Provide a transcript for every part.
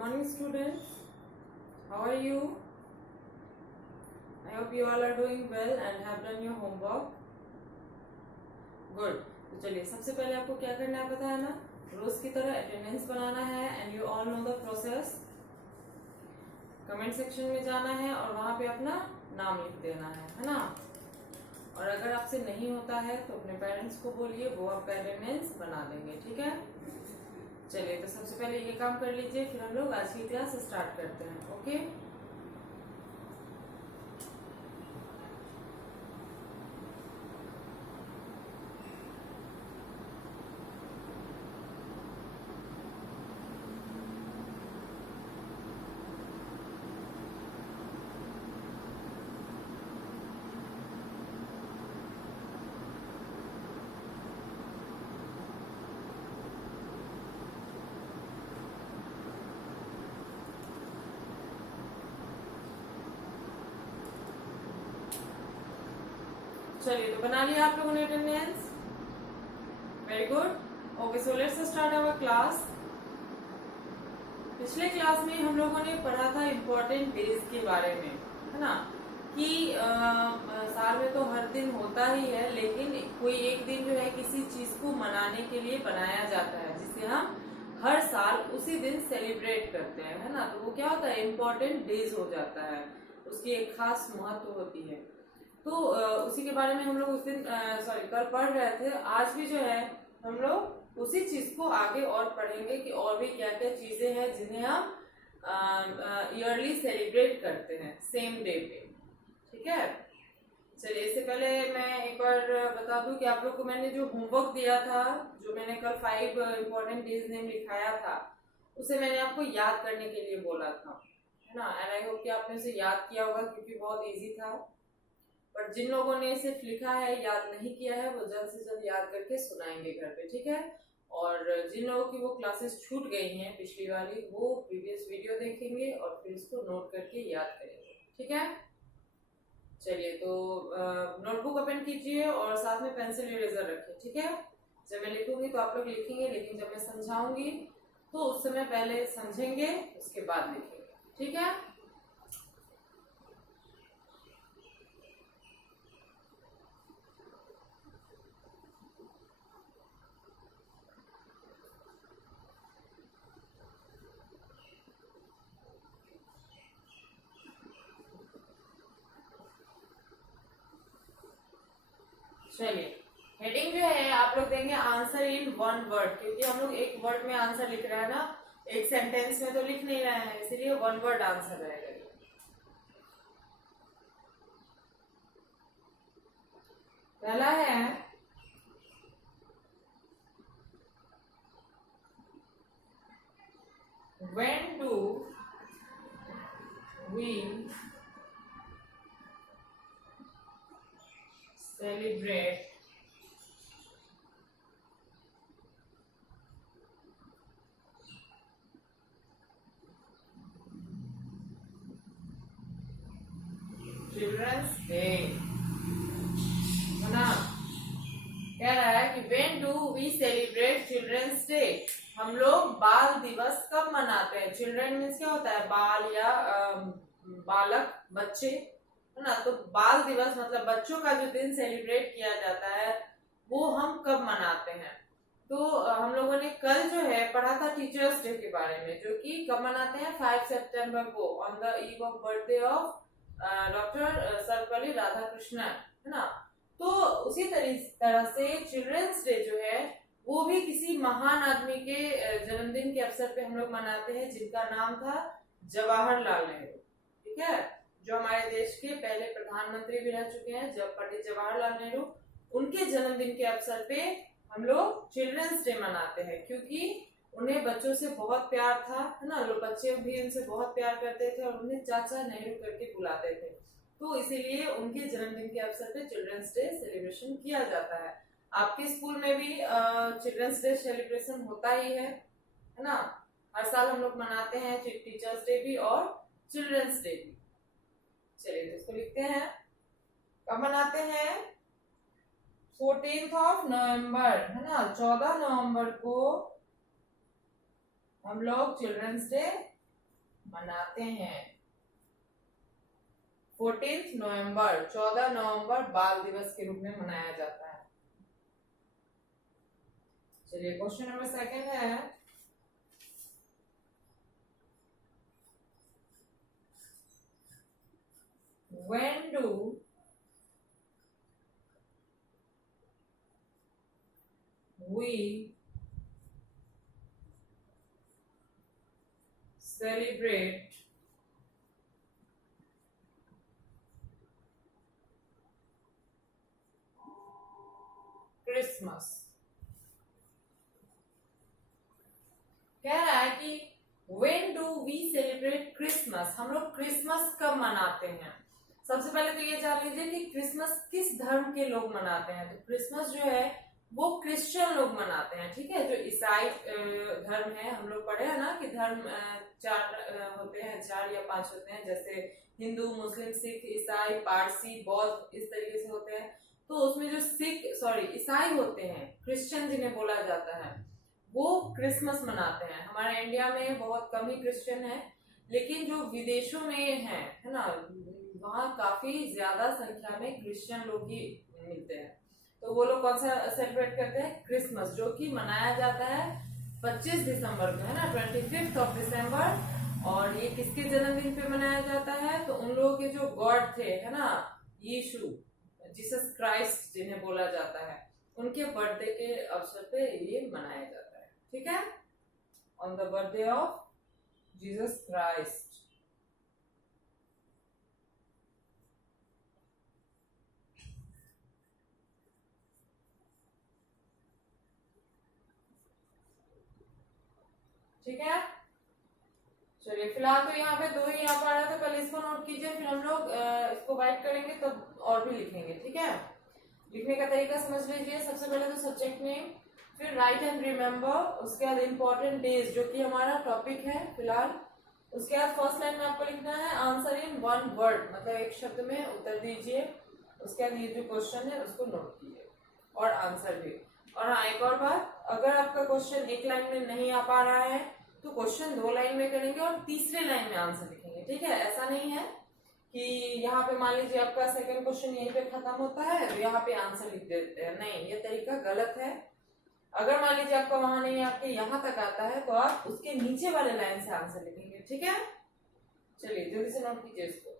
morning students, how are you? I hope you all are doing well and have done your homework. Good. तो चलिए सबसे पहले आपको क्या करना है पता है ना, रोज की तरह अटेंडेंस बनाना है and you all know the process. Comment section में जाना है और वहां पे अपना नाम लिख देना है ना. और अगर आपसे नहीं होता है तो अपने पेरेंट्स को बोलिए, वो आपका अटेंडेंस बना देंगे. ठीक है, चलिए तो सबसे पहले ये काम कर लीजिए, फिर हम लोग आज की क्लास स्टार्ट करते हैं. ओके, चलिए तो बना लिया आप लोगों ने attendance. Very good. Okay, so let's start our class. पिछले क्लास में हम लोगों ने पढ़ा था इम्पोर्टेंट डेज के बारे में, है ना, कि साल में तो हर दिन होता ही है, लेकिन कोई एक दिन जो है किसी चीज को मनाने के लिए बनाया जाता है, जिसे हम हर साल उसी दिन सेलिब्रेट करते हैं, है ना. तो वो क्या होता है, इम्पोर्टेंट डेज हो जाता है, उसकी एक खास महत्व होती है. तो उसी के बारे में हम लोग उस दिन कल पढ़ रहे थे. आज भी जो है हम लोग उसी चीज को आगे और पढ़ेंगे कि और भी क्या क्या चीजें हैं जिन्हें हम ईयरली सेलिब्रेट करते हैं सेम डे पे. ठीक है, चलिए इससे पहले मैं एक बार बता दूं कि आप लोग को मैंने जो होमवर्क दिया था, जो मैंने कल 5 इम्पोर्टेंट डेज नेम लिखाया था, उसे मैंने आपको याद करने के लिए बोला था, है ना. एंड आई होप कि आपने उसे याद किया होगा क्योंकि बहुत इजी था. पर जिन लोगों ने सिर्फ लिखा है, याद नहीं किया है, वो जल्द से जल्द याद करके सुनाएंगे घर पे. ठीक है, और जिन लोगों की वो क्लासेस छूट गई हैं पिछली वाली, वो प्रीवियस वीडियो देखेंगे और फिर इसको नोट करके याद करेंगे. ठीक है, चलिए तो नोटबुक ओपन कीजिए और साथ में पेंसिल इरेजर रखिए. ठीक है, जब मैं लिखूंगी तो आप लोग लिखेंगे, लेकिन जब मैं समझाऊंगी तो उस समय पहले समझेंगे, उसके बाद लिखेंगे. ठीक है, चलिए हेडिंग जो है आप लोग देंगे आंसर इन 1 वर्ड, क्योंकि हम लोग एक वर्ड में आंसर लिख रहे हैं ना, एक सेंटेंस में तो लिख नहीं रहे हैं, इसलिए 1 वर्ड आंसर रहेगा. पहला है when do we celebrate children's day. है ना, कह रहा है कि when do we celebrate children's day, हम लोग बाल दिवस कब मनाते हैं. चिल्ड्रन मीन्स क्या होता है, बाल या बालक, बच्चे, है ना. तो बाल दिवस मतलब बच्चों का जो दिन सेलिब्रेट किया जाता है वो हम कब मनाते हैं. तो हम लोगों ने कल जो है पढ़ा था टीचर्स डे के बारे में, जो कि कब मनाते हैं, 5 सितंबर को, on the eve of birthday of doctor Sarvepalli Radhakrishnan, है ना. तो उसी तरह से चिल्ड्रंस डे जो है वो भी किसी महान आदमी के जन्मदिन के अवसर पे हम लोग मनाते हैं, जिनका नाम था जवाहरलाल नेहरू. ठीक है, जो हमारे देश के पहले प्रधानमंत्री भी रह चुके हैं, जब पंडित जवाहरलाल नेहरू, उनके जन्मदिन के अवसर पे हम लोग चिल्ड्रंस डे मनाते हैं, क्योंकि उन्हें बच्चों से बहुत प्यार था, है ना. लोग बच्चे भी उनसे बहुत प्यार करते थे और उन्हें चाचा नेहरू करके बुलाते थे. तो इसीलिए उनके जन्मदिन के अवसर पे चिल्ड्रंस डे सेलिब्रेशन किया जाता है. आपके स्कूल में भी चिल्ड्रंस डे सेलिब्रेशन होता ही है ना. हर साल हम लोग मनाते हैं टीचर्स डे भी और चिल्ड्रंस डे भी. चलिए तो इसको लिखते हैं, कब मनाते हैं, 14 नवंबर, है ना. 14 नवंबर को हम लोग चिल्ड्रंस डे मनाते हैं। 14 नवंबर 14 नवंबर बाल दिवस के रूप में मनाया जाता है। चलिए क्वेश्चन नंबर सेकंड है, when do we celebrate Christmas. कह रहा है कि when do we celebrate Christmas, हम लोग क्रिसमस कब मनाते हैं। सबसे पहले तो ये जान लीजिए कि क्रिसमस किस धर्म के लोग मनाते हैं। तो क्रिसमस जो है वो क्रिश्चियन लोग मनाते हैं, ठीक है। जो ईसाई धर्म है, हम लोग पढ़े हैं ना कि धर्म चार होते हैं, 4 या 5 होते हैं, जैसे हिंदू, मुस्लिम, सिख, ईसाई, पारसी, बौद्ध, इस तरीके से होते हैं। तो उसमें जो ईसाई होते हैं, क्रिश्चियन जिन्हें बोला जाता है, वो क्रिसमस मनाते हैं। हमारे इंडिया में बहुत कम ही क्रिश्चियन है, लेकिन जो विदेशों में है ना, वहाँ काफी ज्यादा संख्या में क्रिश्चियन लोग ही मिलते हैं। तो वो लोग कौन सा सेलिब्रेट करते हैं, क्रिसमस, जो कि मनाया जाता है 25 दिसंबर को, है ना, 25th ऑफ दिसंबर। और ये किसके जन्मदिन पे मनाया जाता है, तो उन लोगों के जो गॉड थे, है ना, यीशु, जीसस क्राइस्ट जिन्हें बोला जाता है, उनके बर्थडे के अवसर पे ये मनाया जाता है, ठीक है, on the birthday of Jesus Christ. ठीक है, चलिए फिलहाल तो यहाँ पे 2 ही यहाँ पर आ रहा है, तो पहले इसको नोट कीजिए, फिर हम लोग इसको वाइट करेंगे तब और भी लिखेंगे, ठीक है। लिखने का तरीका समझ लीजिए। सबसे पहले तो सब्जेक्ट नेम, फिर राइट एंड रिमेम्बर, उसके बाद इंपॉर्टेंट डेज जो कि हमारा टॉपिक है फिलहाल। उसके बाद फर्स्ट लाइन में आपको लिखना है आंसर इन 1 वर्ड, मतलब एक शब्द में उत्तर दीजिए। उसके बाद ये जो क्वेश्चन है उसको नोट कीजिए और आंसर भी। और हाँ, एक और बात, अगर आपका क्वेश्चन एक लाइन में नहीं आ पा रहा है तो क्वेश्चन 2 लाइन में करेंगे और तीसरे लाइन में आंसर लिखेंगे, ठीक है। ऐसा नहीं है कि यहाँ पे मान लीजिए आपका सेकंड क्वेश्चन यहीं पे खत्म होता है तो यहाँ पे आंसर लिख देते हैं, नहीं, ये तरीका गलत है। अगर मान लीजिए आपका वहां नहीं, आपके यहाँ तक आता है, तो आप उसके नीचे वाले लाइन से आंसर लिखेंगे, ठीक है। चलिए जल्दी से नोट कीजिए इसको।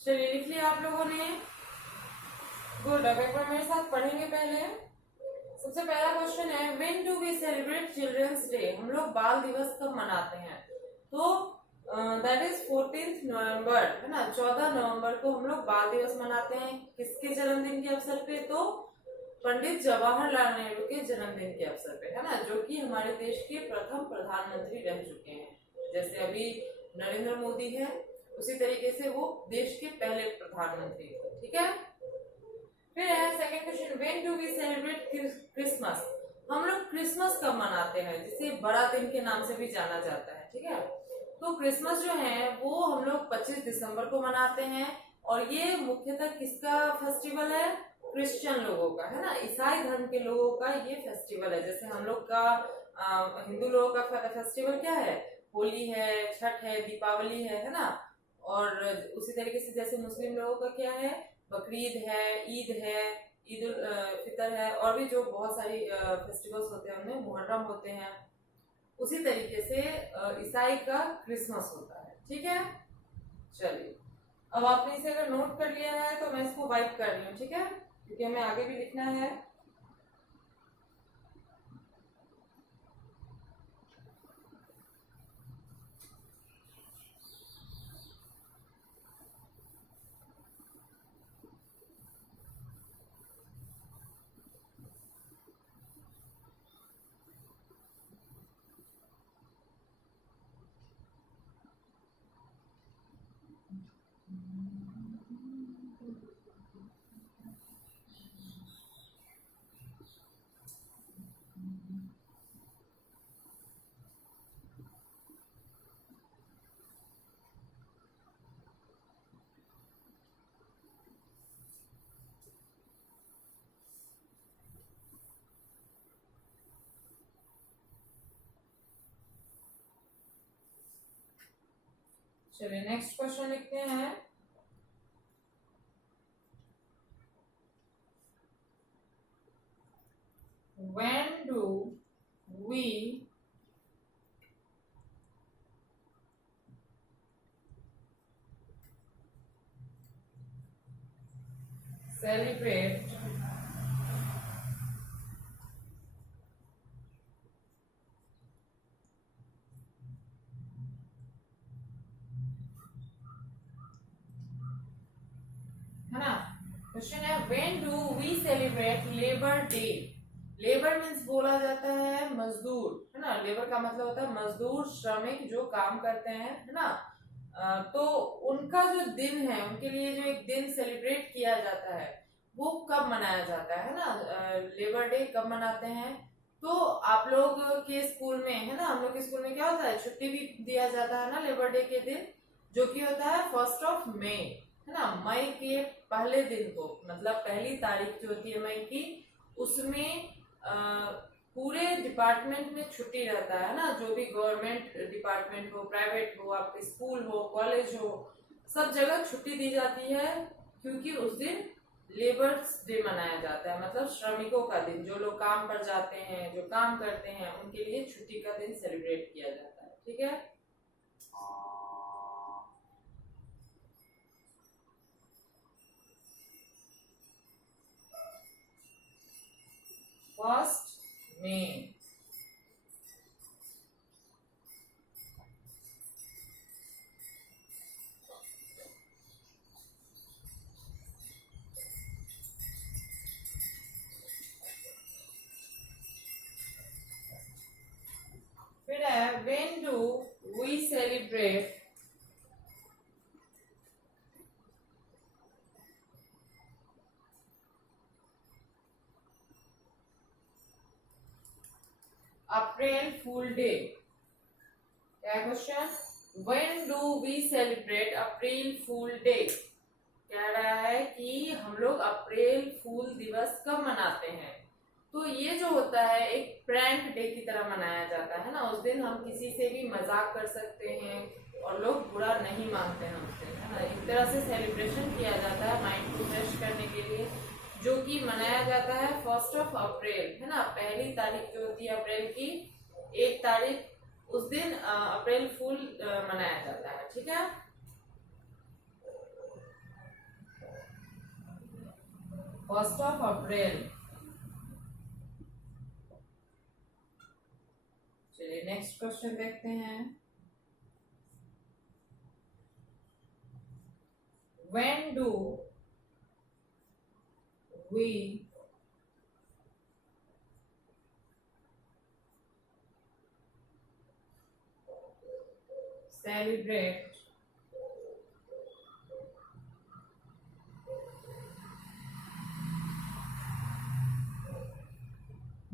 चलिए लिख लिया आप लोगों ने, गुड। अब एक बार मेरे साथ पढ़ेंगे पहले। सबसे पहला क्वेश्चन है, when do we celebrate children's day, हम लोग बाल दिवस कब मनाते हैं। तो दैट इज 14 नवंबर, है ना, 14 नवंबर को हम लोग बाल दिवस मनाते हैं। किसके जन्मदिन के अवसर पे, तो पंडित जवाहरलाल नेहरू के जन्मदिन के अवसर पे, है ना, जो कि हमारे देश के प्रथम प्रधानमंत्री रह चुके हैं। जैसे अभी नरेंद्र मोदी है, उसी तरीके से वो देश के पहले प्रधानमंत्री थे, ठीक है। फिर है second question, when do we celebrate Christmas, हम लोग क्रिसमस कब मनाते हैं, जिसे बड़ा दिन के नाम से भी जाना जाता है, ठीक है। तो क्रिसमस जो है वो हम लोग 25 दिसंबर को मनाते हैं, और ये मुख्यतः किसका फेस्टिवल है, क्रिश्चियन लोगों का है ना, ईसाई धर्म के लोगों का ये फेस्टिवल है। जैसे हम लोग का हिंदू लोगों का फेस्टिवल क्या है, होली है, छठ है, दीपावली है ना। और उसी तरीके से जैसे मुस्लिम लोगों का क्या है, बकरीद है, ईद उल फितर है, और भी जो बहुत सारी फेस्टिवल्स होते हैं उनमें मुहर्रम होते हैं। उसी तरीके से ईसाई का क्रिसमस होता है। ठीक है, चलिए अब आपने इसे अगर नोट कर लिया है तो मैं इसको वाइप कर रही हूँ, ठीक है, क्योंकि हमें आगे भी लिखना है। चलिए नेक्स्ट क्वेश्चन लिखते हैं। When do we celebrate है ना। क्वेश्चन है when do we celebrate labour day. Labour means बोला जाता है मजदूर, है ना। लेबर का मतलब होता है मजदूर, श्रमिक जो काम करते हैं, है ना। तो उनका जो दिन है, उनके लिए जो एक दिन सेलिब्रेट किया जाता है वो कब मनाया जाता है ना। लेबर डे कब मनाते हैं, तो आप लोग के स्कूल में, है ना, हम लोग के स्कूल में क्या होता है, छुट्टी भी दिया जाता है ना लेबर डे के दिन, जो कि होता है 1 मई, है ना। मई के पहले दिन को, मतलब पहली तारीख जो होती है मई की, उसमें पूरे डिपार्टमेंट में छुट्टी रहता है ना। जो भी गवर्नमेंट डिपार्टमेंट हो, प्राइवेट हो, आपके स्कूल हो, कॉलेज हो, सब जगह छुट्टी दी जाती है, क्योंकि उस दिन लेबर्स डे मनाया जाता है, मतलब श्रमिकों का दिन। जो लोग काम पर जाते हैं, जो काम करते हैं, उनके लिए छुट्टी का दिन सेलिब्रेट किया जाता है। ठीक है, फर्स्ट में फिर है when do we celebrate April fool day. क्या question, when do we celebrate April fool day. कह रहा है कि हम लोग अप्रैल फूल दिवस कब मनाते हैं। तो ये जो होता है एक प्रैंक डे की तरह मनाया जाता है ना। उस दिन हम किसी से भी मजाक कर सकते हैं और लोग बुरा नहीं मानते हैं उस दिन, है ना। एक तरह से सेलिब्रेशन किया जाता है माइंड को फ्रेश करने के लिए, जो कि मनाया जाता है 1 अप्रैल, है ना। पहली तारीख जो होती है अप्रैल की, 1 तारीख, उस दिन अप्रैल फूल मनाया जाता है। ठीक है, 1 अप्रैल। चलिए नेक्स्ट क्वेश्चन देखते हैं। When do we celebrate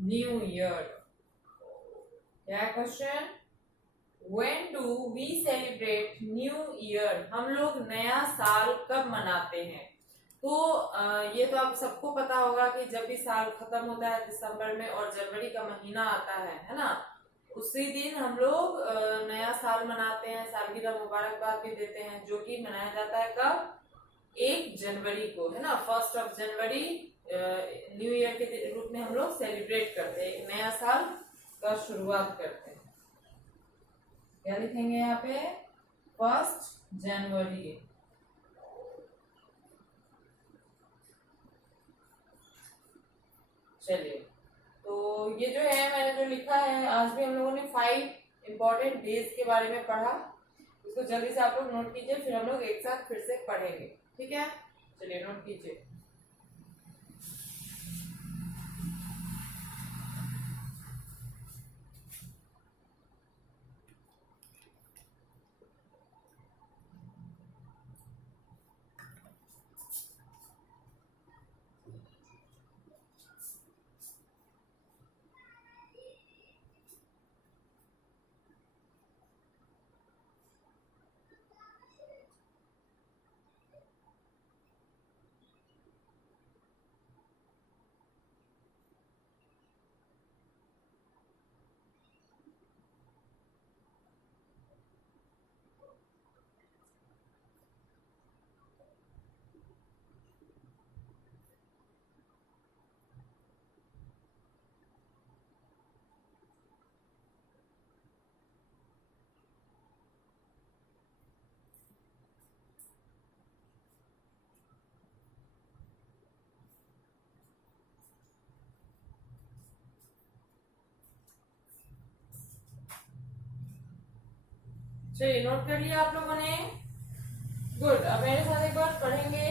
new year. क्या question, when do we celebrate new year. हम लोग नया साल कब मनाते हैं। तो ये तो आप सबको पता होगा कि जब भी साल खत्म होता है दिसंबर में और जनवरी का महीना आता है ना, उसी दिन हम लोग नया साल मनाते हैं, सालगिरह मुबारकबाद भी देते हैं, जो कि मनाया जाता है कब? 1 जनवरी को, है ना। 1 जनवरी न्यू ईयर के रूप में हम लोग सेलिब्रेट करते हैं, एक नया साल का शुरुआत करते हैं। क्या लिखेंगे यहाँ पे? 1 जनवरी। चलिए, तो ये जो है मैंने जो लिखा है, आज भी हम लोगों ने 5 इम्पोर्टेंट डेज के बारे में पढ़ा। इसको जल्दी से आप लोग नोट कीजिए, फिर हम लोग एक साथ फिर से पढ़ेंगे, ठीक है। चलिए नोट कीजिए। चलिए नोट कर लिया आप लोगों ने? गुड। अब मेरे साथ एक बार पढ़ेंगे।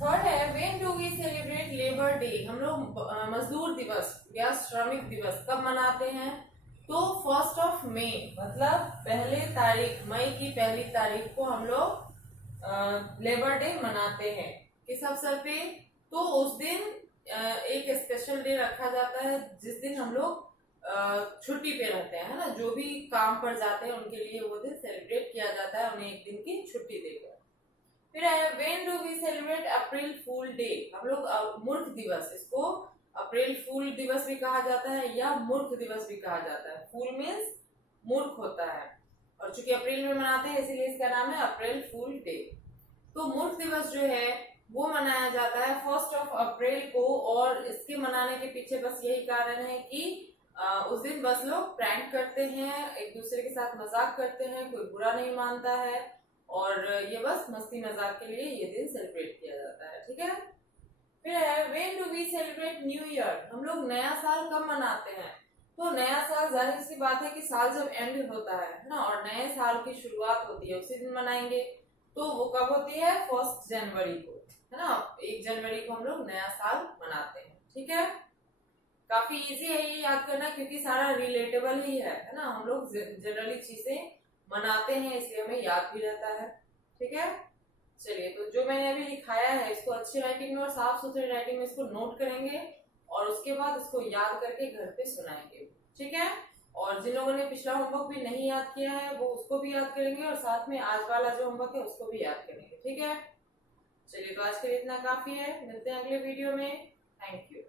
थर्ड है, when do we celebrate labour day? हम लोग मजदूर दिवस या श्रमिक दिवस कब मनाते हैं? तो 1 मई, मतलब पहले तारीख, मई की पहली तारीख को हम लोग लेबर डे मनाते हैं। किस अवसर पे? तो उस दिन एक स्पेशल डे रखा जाता है जिस दिन हम लोग छुट्टी पे रहते हैं, है ना। जो भी काम पर जाते हैं उनके लिए वो दिन सेलिब्रेट किया जाता है, उन्हें एक दिन की छुट्टी देकर। फिर है, when do we celebrate April fool day? हम लोग मूर्ख दिवस, इसको अप्रैल फूल दिवस भी कहा जाता है या मूर्ख दिवस भी कहा जाता है। फूल मीन्स मूर्ख होता है, और चूंकि अप्रैल में मनाते हैं इसीलिए इसका नाम है अप्रैल फूल डे। तो मूर्ख दिवस जो है वो मनाया जाता है 1 अप्रैल को, और इसके मनाने के पीछे बस यही कारण है कि उस दिन बस लोग प्रैंक करते हैं, एक दूसरे के साथ मजाक करते हैं, कोई बुरा नहीं मानता है, और ये बस मस्ती मजाक के लिए ये दिन सेलिब्रेट किया जाता है, ठीक है। फिर है, when do we celebrate new year? हम लोग नया साल कब मनाते हैं? तो नया साल जाहिर सी बात है कि साल जब एंड होता है ना, और नए साल की शुरुआत होती है, उसी दिन मनाएंगे। तो वो कब होती है? 1 जनवरी को, है ना। 1 जनवरी को हम लोग नया साल मनाते हैं, ठीक है। काफी इजी है ये याद करना, क्योंकि सारा रिलेटेबल ही है ना। हम लोग जनरली चीजें मनाते हैं इसलिए हमें याद भी रहता है, ठीक है। चलिए, तो जो मैंने अभी लिखाया है इसको अच्छी राइटिंग में और साफ सुथरी राइटिंग में इसको नोट करेंगे, और उसके बाद इसको याद करके घर पे सुनाएंगे, ठीक है। और जिन लोगों ने पिछला होमवर्क भी नहीं याद किया है वो उसको भी याद करेंगे, और साथ में आज वाला जो होमवर्क है उसको भी याद करेंगे, ठीक है। चलिए, तो आज के लिए इतना काफी है, मिलते हैं अगले वीडियो में। Thank you.